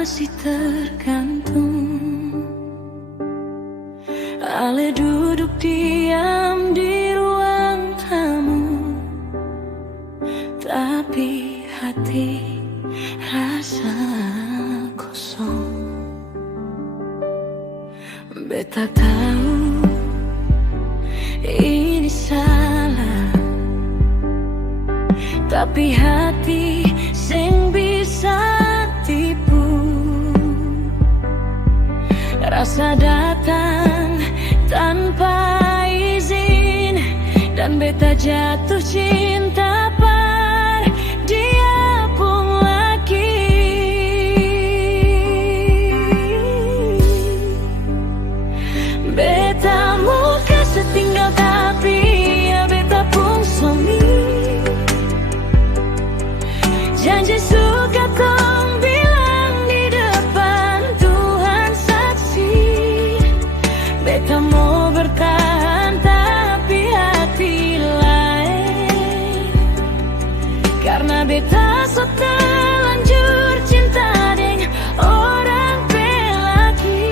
masih tergantung. Ale duduk diam di ruang tamu, tapi hati rasa kosong. Beta tahu ini salah, tapi hati sing bisa tipu. Rasa datang tanpa izin, dan beta jatuh cinta par dia pun lagi. Beta muka setinggal tapi ya beta pun suami. Janji suka tong bilang di depan Tuhan saksi. Beta mau bertahan tapi hati lain, karena beta so terlanjur cinta dengan orang pelaki.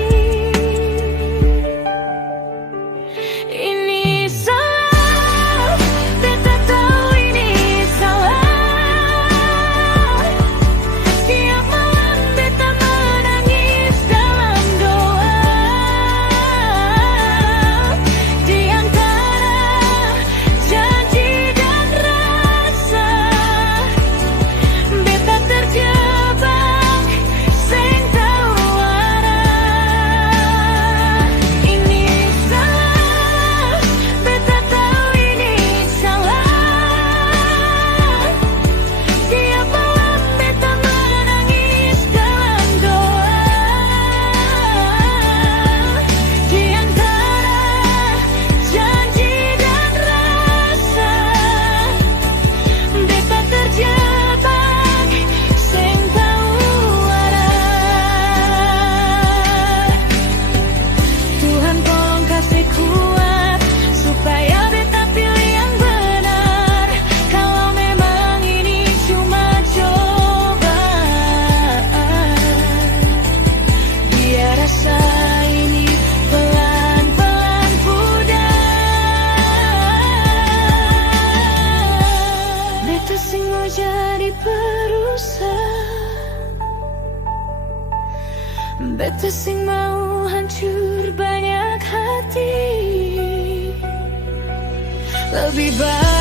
Ini salah, beta tahu ini salah. Tiap malam beta menangis dalam doa. Di antara janji dan rasa, beta terjebak sing tau arah. Ini salah, beta tahu ini salah. Tiap malam beta menangis dalam doa. Di antara janji dan rasa, beta terjebak sing tau arah. Tuhan tolong kasih kuat supaya beta pilih yang benar. Kalau memang ini cuma cobaan, biar rasa ini pelan-pelan pudar. Beta sing mau jadi perusaha, beta sing mau hancur banyak hati. Lebih baik